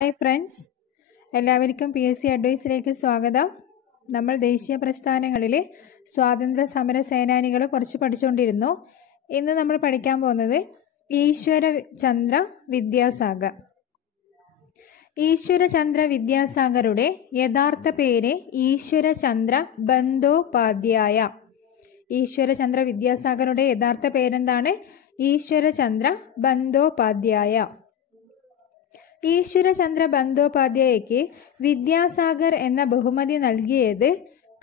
Hi friends, എല്ലാവർക്കും PSC അഡ്വൈസിലേക്ക് സ്വാഗതം. നമ്മൾ ദേശീയ പ്രസ്ഥാനങ്ങളിലെ സ്വാതന്ത്ര്യ സമര സേനാനികളെ കുറിച്ച് പഠിച്ചുകൊണ്ടിരുന്നു. ഇന്ന് നമ്മൾ പഠിക്കാൻ പോകുന്നത് ഈശ്വരചന്ദ്ര വിദ്യാസാഗർ. ഈശ്വരചന്ദ്ര വിദ്യാസാഗറുടെ യഥാർത്ഥ പേര് ഈശ്വരചന്ദ്ര ബന്ദോപാധ്യായ. ഈശ്വരചന്ദ്ര വിദ്യാസാഗറുടെ യഥാർത്ഥ പേരെന്താണ്? ഈശ്വരചന്ദ്ര ബന്ദോപാധ്യായ. ഈശ്വരചന്ദ്ര ബന്ദോപാധ്യായയ്ക്ക് വിദ്യാസാഗർ എന്ന ബഹുമതി നൽകിയത്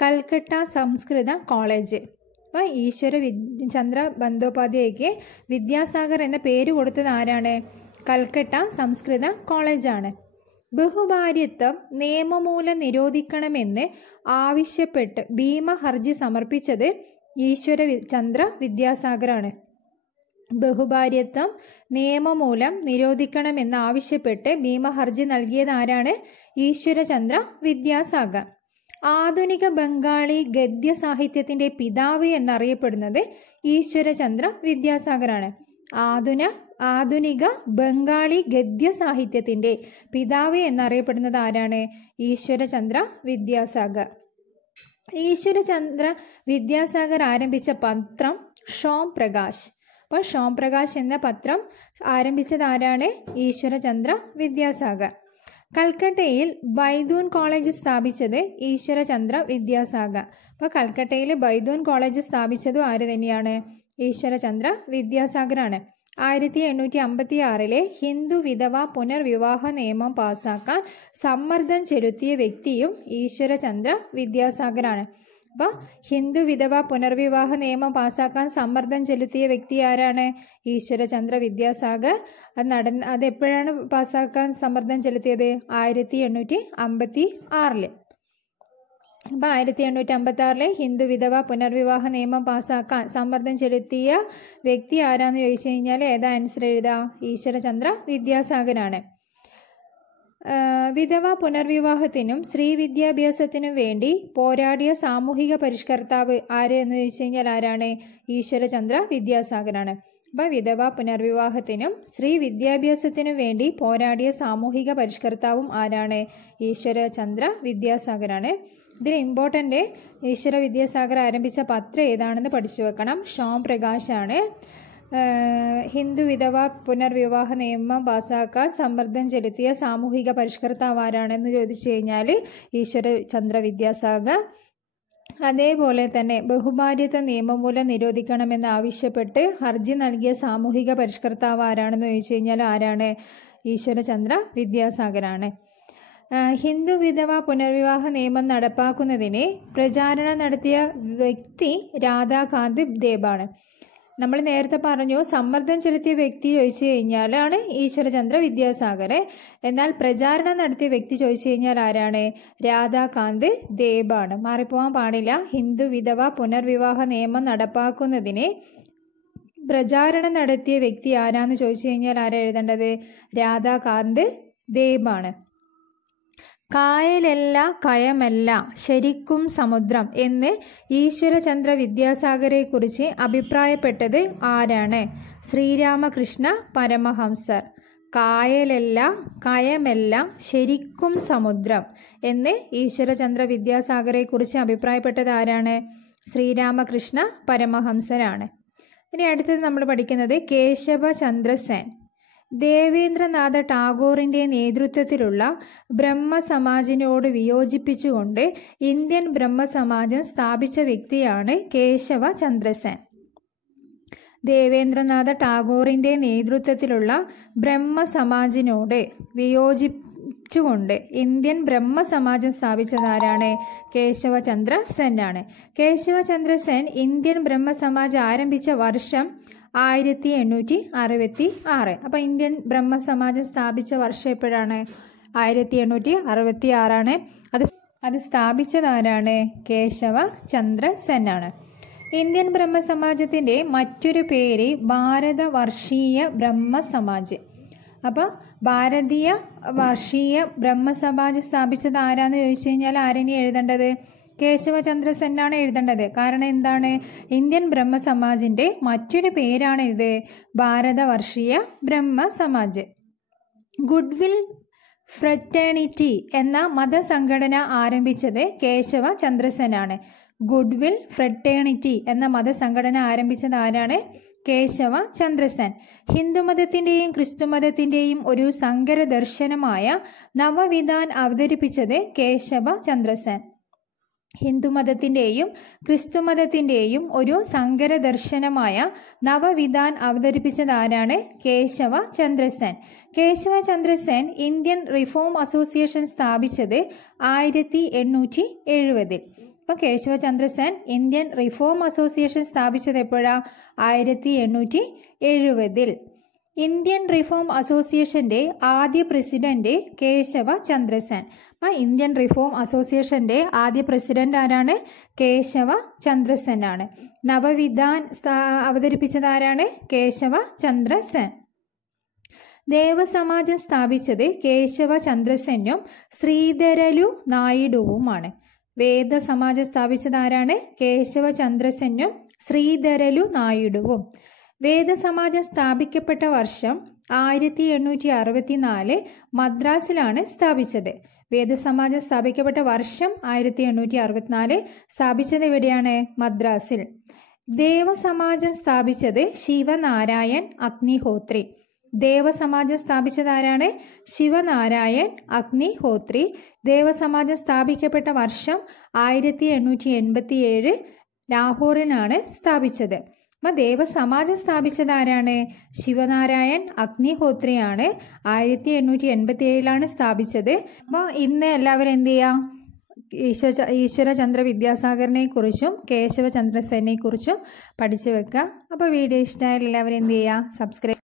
കൽക്കട്ട സംസ്കൃത കോളേജ്. അപ്പോൾ ഈശ്വരചന്ദ്ര ബന്ദോപാധ്യായയ്ക്ക് വിദ്യാസാഗർ എന്ന പേര് കൊടുത്തത് ആരാണ്? കൽക്കട്ട സംസ്കൃത കോളേജാണ്. ബഹുഭാര്യത്വം നിയമമൂലം നിരോധിക്കണമെന്ന് ആവശ്യപ്പെട്ട് ഭീമഹർജി സമർപ്പിച്ചത് ഈശ്വരചന്ദ്ര വിദ്യാസാഗറാണ്. ബഹുഭാര്യത്വം നിയമമൂലം നിരോധിക്കണമെന്ന് ആവശ്യപ്പെട്ട് ഭീമഹർജി നൽകിയത് ആരാണ്? ഈശ്വരചന്ദ്ര വിദ്യാസാഗർ. ആധുനിക ബംഗാളി ഗദ്യ സാഹിത്യത്തിന്റെ പിതാവ് എന്നറിയപ്പെടുന്നത് ഈശ്വരചന്ദ്ര വിദ്യാസാഗറാണ്. ആധുനിക ബംഗാളി ഗദ്യ സാഹിത്യത്തിന്റെ പിതാവ് എന്നറിയപ്പെടുന്നത് ആരാണ്? ഈശ്വരചന്ദ്ര വിദ്യാസാഗർ. ഈശ്വരചന്ദ്ര വിദ്യാസാഗർ ആരംഭിച്ച പത്രം ഷോം പ്രകാശ്. അപ്പോൾ ഷോം പ്രകാശ് എന്ന പത്രം ആരംഭിച്ചത് ആരാണ്? ഈശ്വരചന്ദ്ര വിദ്യാസാഗർ. കൽക്കട്ടയിൽ ബൈദൂൻ കോളേജ് സ്ഥാപിച്ചത് ഈശ്വരചന്ദ്ര വിദ്യാസാഗർ. അപ്പോൾ കൽക്കട്ടയിൽ ബൈദൂൻ കോളേജ് സ്ഥാപിച്ചതും ആര് തന്നെയാണ്? ഈശ്വരചന്ദ്ര വിദ്യാസാഗറാണ്. 1856 ഹിന്ദു വിധവ പുനർവിവാഹ നിയമം പാസാക്കാൻ സമ്മർദ്ദം ചെലുത്തിയ വ്യക്തിയും ഈശ്വരചന്ദ്ര വിദ്യാസാഗറാണ്. അപ്പോൾ ഹിന്ദു വിധവ പുനർവിവാഹ നിയമം പാസാക്കാൻ സമ്മർദ്ദം ചെലുത്തിയ വ്യക്തി ആരാണ്? ഈശ്വരചന്ദ്ര വിദ്യാസാഗർ. അതെപ്പോഴാണ് പാസാക്കാൻ സമ്മർദ്ദം ചെലുത്തിയത്? 1856. അപ്പോൾ 1856 ഹിന്ദു വിധവ പുനർവിവാഹ നിയമം പാസാക്കാൻ സമ്മർദ്ദം ചെലുത്തിയ വ്യക്തി ആരാന്ന് ചോദിച്ചു കഴിഞ്ഞാൽ ഏതാ ആൻസർ എഴുതാ? ഈശ്വരചന്ദ്ര വിദ്യാസാഗറാണ്. വിധവ പുനർവിവാഹത്തിനും സ്ത്രീ വിദ്യാഭ്യാസത്തിനും വേണ്ടി പോരാടിയ സാമൂഹിക പരിഷ്കർത്താവ് ആര് എന്ന് ചോദിച്ചു കഴിഞ്ഞാൽ ആരാണ്? ഈശ്വരചന്ദ്ര വിദ്യാസാഗറാണ്. അപ്പം വിധവ പുനർവിവാഹത്തിനും സ്ത്രീ വിദ്യാഭ്യാസത്തിനും വേണ്ടി പോരാടിയ സാമൂഹിക പരിഷ്കർത്താവും ആരാണ്? ഈശ്വരചന്ദ്ര വിദ്യാസാഗറാണ്. ഇതിൽ ഇമ്പോർട്ടൻ്റ് ഈശ്വര വിദ്യാസാഗർ ആരംഭിച്ച പത്രം ഏതാണെന്ന് പഠിച്ചു വെക്കണം. ഷോം പ്രകാശാണ്. ഹിന്ദു വിധവ പുനർവിവാഹ നിയമം പാസാക്കാൻ സമ്മർദ്ദം ചെലുത്തിയ സാമൂഹിക പരിഷ്കർത്താവ് ആരാണെന്ന് ചോദിച്ചു കഴിഞ്ഞാൽ ഈശ്വരചന്ദ്ര വിദ്യാസാഗർ. അതേപോലെ തന്നെ ബഹുഭാര്യത്വ നിയമം മൂലം നിരോധിക്കണമെന്ന് ആവശ്യപ്പെട്ട് ഹർജി നൽകിയ സാമൂഹിക പരിഷ്കർത്താവ് ആരാണെന്ന് ചോദിച്ചു കഴിഞ്ഞാൽ ആരാണ്? ഈശ്വരചന്ദ്ര വിദ്യാസാഗറാണ്. ഹിന്ദു വിധവ പുനർവിവാഹ നിയമം നടപ്പാക്കുന്നതിന് പ്രചാരണം നടത്തിയ വ്യക്തി രാധാകാന്ത് ദേബാണ്. നമ്മൾ നേരത്തെ പറഞ്ഞു സമ്മർദ്ദം ചെലുത്തിയ വ്യക്തി ചോദിച്ചു കഴിഞ്ഞാലാണ് ഈശ്വരചന്ദ്ര വിദ്യാസാഗർ. എന്നാൽ പ്രചാരണം നടത്തിയ വ്യക്തി ചോദിച്ചു കഴിഞ്ഞാൽ ആരാണ്? രാധാകാന്ത് ദേബാണ്. മാറിപ്പോവാൻ പാടില്ല. ഹിന്ദു വിധവ പുനർവിവാഹ നിയമം നടപ്പാക്കുന്നതിന് പ്രചാരണം നടത്തിയ വ്യക്തി ആരാന്ന് ചോദിച്ചു കഴിഞ്ഞാൽ ആരാ എഴുതേണ്ടത്? രാധാകാന്ത് ദേബാണ്. കായലല്ല കയമല്ല ശരിക്കും സമുദ്രം എന്ന് ഈശ്വരചന്ദ്ര വിദ്യാസാഗറെ കുറിച്ച് അഭിപ്രായപ്പെട്ടത് ആരാണ്? ശ്രീരാമകൃഷ്ണ പരമഹംസർ. കായലല്ല കയമല്ല ശരിക്കും സമുദ്രം എന്ന് ഈശ്വരചന്ദ്ര വിദ്യാസാഗറെ കുറിച്ച് അഭിപ്രായപ്പെട്ടത് ആരാണ്? ശ്രീരാമകൃഷ്ണ പരമഹംസരാണ്. ഇനി അടുത്തത് നമ്മൾ പഠിക്കുന്നത് കേശവ ചന്ദ്രസേൻ. ദേവേന്ദ്രനാഥ ടാഗോറിൻ്റെ നേതൃത്വത്തിലുള്ള ബ്രഹ്മസമാജിനോട് വിയോജിപ്പിച്ചുകൊണ്ട് ഇന്ത്യൻ ബ്രഹ്മസമാജം സ്ഥാപിച്ച വ്യക്തിയാണ് കേശവ ചന്ദ്രസേൻ. ദേവേന്ദ്രനാഥ ടാഗോറിൻ്റെ നേതൃത്വത്തിലുള്ള ബ്രഹ്മസമാജിനോട് വിയോജിച്ചുകൊണ്ട് ഇന്ത്യൻ ബ്രഹ്മസമാജം സ്ഥാപിച്ചത് ആരാണ്? കേശവചന്ദ്ര സെന്നാണ്. കേശവചന്ദ്രസേൻ ഇന്ത്യൻ ബ്രഹ്മസമാജ് ആരംഭിച്ച വർഷം 1866. അപ്പോൾ ഇന്ത്യൻ ബ്രഹ്മസമാജം സ്ഥാപിച്ച വർഷം എപ്പോഴാണ്? 1866. അത് സ്ഥാപിച്ചത് ആരാണ്? കേശവ ചന്ദ്ര സെന്നാണ്. ഇന്ത്യൻ ബ്രഹ്മസമാജത്തിൻ്റെ മറ്റൊരു പേര് ഭാരത വർഷീയ ബ്രഹ്മസമാജ്. അപ്പോൾ ഭാരതീയ വർഷീയ ബ്രഹ്മസമാജ് സ്ഥാപിച്ചത് ആരാന്ന് ചോദിച്ചു കഴിഞ്ഞാൽ ആരെന്നെ എഴുതേണ്ടത്? കേശവചന്ദ്ര സെന്നാണ് എഴുതേണ്ടത്. കാരണം എന്താണ്? ഇന്ത്യൻ ബ്രഹ്മസമാജിൻ്റെ മറ്റൊരു പേരാണ് ഇത് ഭാരതവർഷീയ ബ്രഹ്മസമാജ്. ഗുഡ്വിൽ ഫ്രറ്റേണിറ്റി എന്ന മതസംഘടന ആരംഭിച്ചത് കേശവ ചന്ദ്രസനാണ്. ഗുഡ്വിൽ ഫ്രറ്റേണിറ്റി എന്ന മതസംഘടന ആരംഭിച്ചത് ആരാണ്? കേശവ ചന്ദ്രസൻ. ഹിന്ദുമതത്തിൻ്റെയും ക്രിസ്തുമതത്തിൻ്റെയും ഒരു സങ്കര ദർശനമായ നവവിധാൻ അവതരിപ്പിച്ചത് കേശവ ചന്ദ്രസൻ. ഹിന്ദുമതത്തിൻ്റെയും ക്രിസ്തുമതത്തിൻ്റെയും ഒരു സങ്കര ദർശനമായ നവവിധാൻ അവതരിപ്പിച്ചത് ആരാണ്? Keshava Chandrasen. Keshava Chandrasen Indian reform association സ്ഥാപിച്ചത് 1870. അപ്പോൾ Keshava Chandrasen Indian reform association സ്ഥാപിച്ചത് എപ്പോഴാണ്? 1870. ഇന്ത്യൻ റിഫോം അസോസിയേഷൻ്റെ ആദ്യ പ്രസിഡന്റ് കേശവ ചന്ദ്രസൻ. അപ്പോൾ ഇന്ത്യൻ റിഫോം അസോസിയേഷൻ്റെ ആദ്യ പ്രസിഡന്റ് ആരാണ്? കേശവ ചന്ദ്രസൻ ആണ്. നവവിധാൻ അവതരിപ്പിച്ചത് ആരാണ്? കേശവ ചന്ദ്രസൻ. ദേവസമാജം സ്ഥാപിച്ചത് കേശവ ചന്ദ്രസനും ശ്രീധരലു നായിഡുവുമാണ്. വേദസമാജം സ്ഥാപിച്ചത് ആരാണ്? കേശവ ചന്ദ്രസനും ശ്രീധരലു നായിഡുവും. വേദസമാജം സ്ഥാപിക്കപ്പെട്ട വർഷം 1864 മദ്രാസിലാണ് സ്ഥാപിച്ചത്. വേദസമാജം സ്ഥാപിക്കപ്പെട്ട വർഷം 1864, സ്ഥാപിച്ചത് എവിടെയാണ്? മദ്രാസിൽ. ദേവസമാജം സ്ഥാപിച്ചത് ശിവനാരായൺ അഗ്നിഹോത്രി. ദേവസമാജം സ്ഥാപിച്ചത് ആരാണ്? ശിവനാരായൺ അഗ്നിഹോത്രി. ദേവസമാജം സ്ഥാപിക്കപ്പെട്ട വർഷം 1887 ലാഹോറിലാണ് സ്ഥാപിച്ചത്. അപ്പോൾ ദേവസമാജം സ്ഥാപിച്ചത് ആരാണ്? ശിവനാരായൺ അഗ്നിഹോത്രിയാണ്. 1887 സ്ഥാപിച്ചത്. അപ്പോൾ ഇന്ന് എല്ലാവരും എന്ത് ചെയ്യാം? ഈശ്വരചന്ദ്ര വിദ്യാസാഗറിനെ കുറിച്ചും കേശവ ചന്ദ്രസേനെ കുറിച്ചും പഠിച്ചു വെക്കുക. അപ്പോൾ വീഡിയോ ഇഷ്ടമായാൽ എല്ലാവരും എന്ത് ചെയ്യുക? സബ്സ്ക്രൈബ്